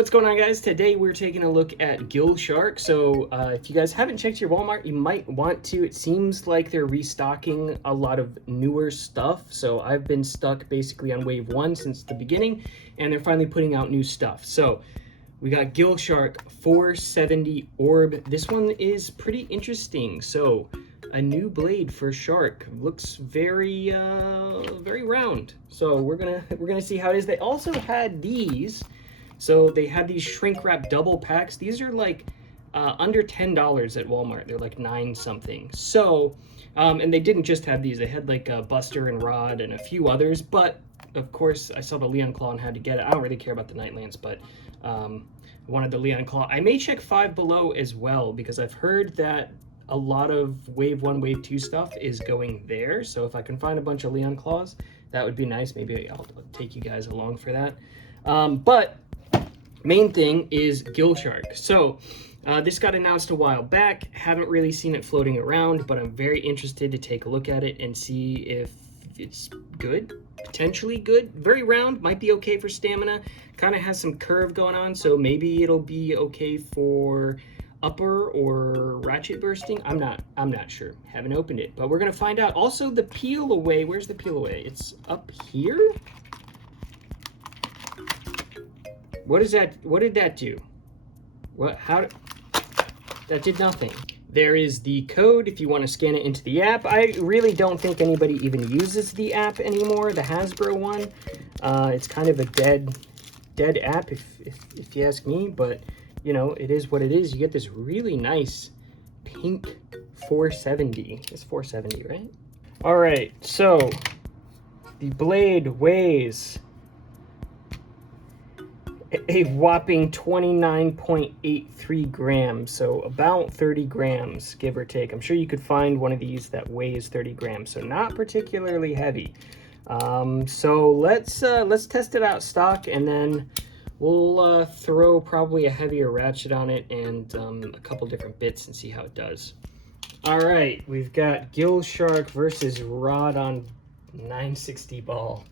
What's going on, guys? Today we're taking a look at Gill Shark. So if you guys haven't checked your Walmart, you might want to. It seems like they're restocking a lot of newer stuff. So I've been stuck basically on wave 1 since the beginning, and they're finally putting out new stuff. So we got Gill Shark 470 Orb. This one is pretty interesting. So a new blade for Shark. Looks very very round. So we're gonna see how it is. They also had these. So they had these shrink wrap double packs. These are like under $10 at Walmart. They're like 9 something. So, and they didn't just have these. They had like Buster and Rod and a few others. But of course, I saw the Leon Claw and had to get it. I don't really care about the Nightlands, but I wanted the Leon Claw. I may check Five Below as well because I've heard that a lot of Wave 1, Wave 2 stuff is going there. So if I can find a bunch of Leon Claws, that would be nice. Maybe I'll take you guys along for that. But main thing is Gill Shark. So this got announced a while back. Haven't really seen it floating around, but I'm very interested to take a look at it and see if it's good, potentially good. Very round, might be okay for stamina. Kind of has some curve going on, so maybe it'll be okay for upper or ratchet bursting. I'm not sure. Haven't opened it, but we're gonna find out. Also, the peel away. Where's the peel away? It's up here. What is that? What did that do? What? How? That did nothing. There is the code if you want to scan it into the app. I really don't think anybody even uses the app anymore. The Hasbro one. It's kind of a dead app if you ask me. But you know, it is what it is. You get this really nice pink 470. It's 470, right? All right. So the blade weighs a whopping 29.83 grams, so about 30 grams, give or take. I'm sure you could find one of these that weighs 30 grams, so not particularly heavy. So let's test it out stock, and then we'll throw probably a heavier ratchet on it and a couple different bits and see how it does. All right, we've got Gill Shark versus Rod on 960 ball.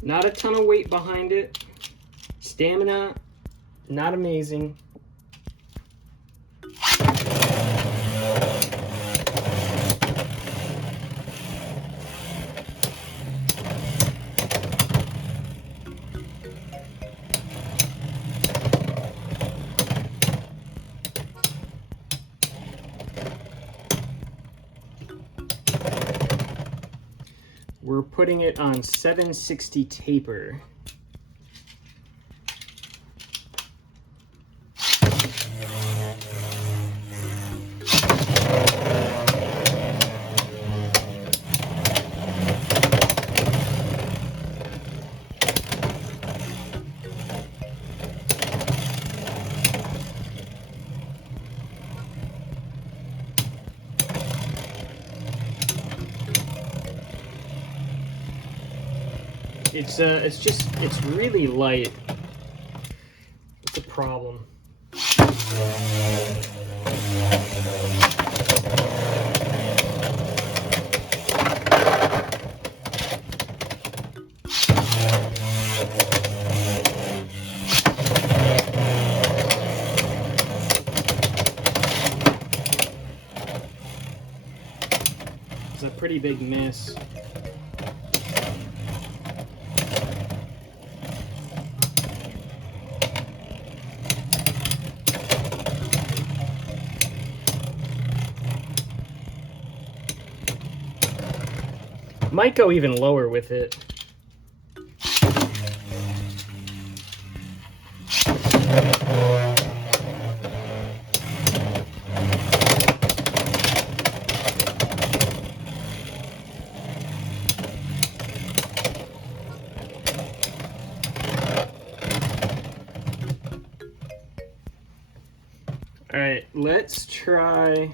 Not a ton of weight behind it. Stamina, not amazing. We're putting it on 760 taper. It's really light. It's a problem. It's a pretty big miss. Might go even lower with it. All right, let's try.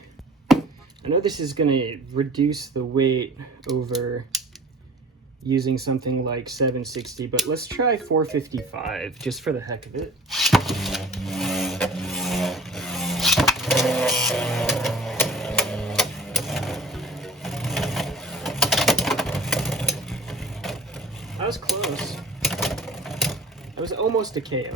I know this is going to reduce the weight over using something like 760, but let's try 455 just for the heck of it. almost a KO.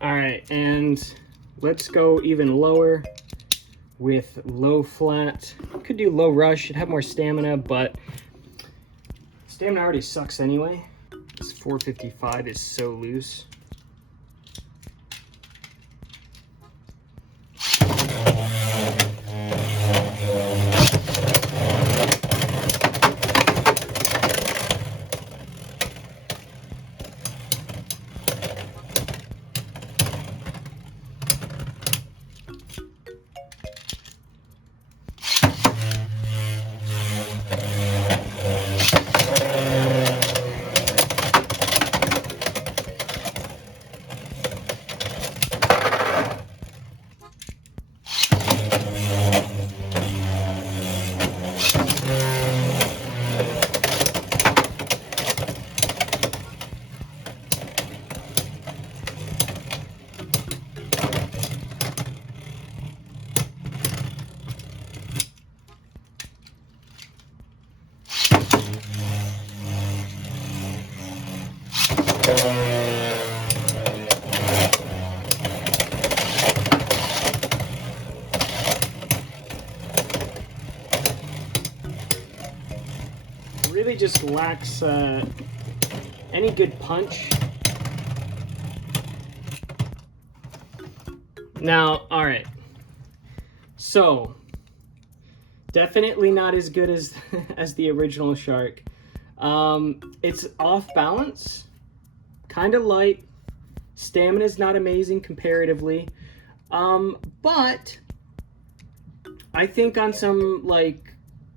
All right, and let's go even lower with low flat. Could do low rush, it'd have more stamina, but stamina already sucks anyway. This 455 is so loose. Really just lacks any good punch. Now, all right, so definitely not as good as as the original Shark. It's off balance, kind of light. Stamina's not amazing comparatively, but I think on some like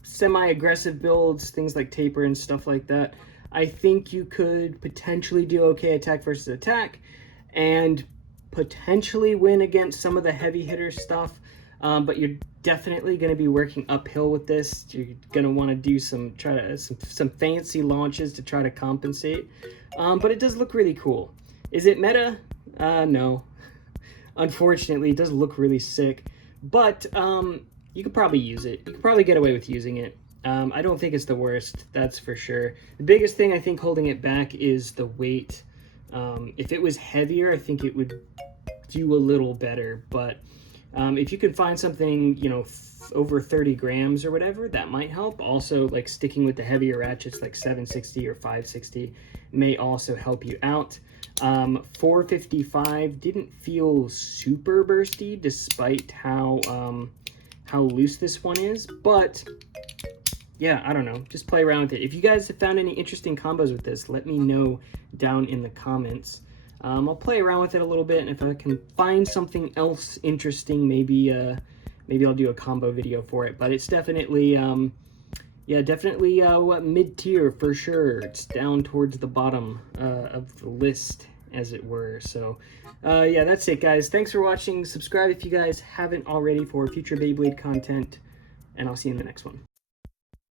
semi-aggressive builds, things like taper and stuff like that, I think you could potentially do okay attack versus attack and potentially win against some of the heavy hitter stuff, but you're definitely going to be working uphill with this. You're going to want to do some fancy launches to try to compensate, but it does look really cool. Is it meta? No, unfortunately. It does look really sick, but you could probably use it. You could probably get away with using it. I don't think it's the worst, that's for sure. The biggest thing I think holding it back is the weight. If it was heavier, I think it would do a little better, but if you could find something, you know, over 30 grams or whatever, that might help. Also, like sticking with the heavier ratchets like 760 or 560 may also help you out. 455 didn't feel super bursty despite how loose this one is, but yeah, I don't know, just play around with it. If you guys have found any interesting combos with this, let me know down in the comments. I'll play around with it a little bit, and if I can find something else interesting, maybe I'll do a combo video for it. But it's definitely yeah, definitely what, mid-tier for sure. It's down towards the bottom of the list, as it were. So yeah, that's it, guys. Thanks for watching. Subscribe if you guys haven't already for future Beyblade content, and I'll see you in the next one.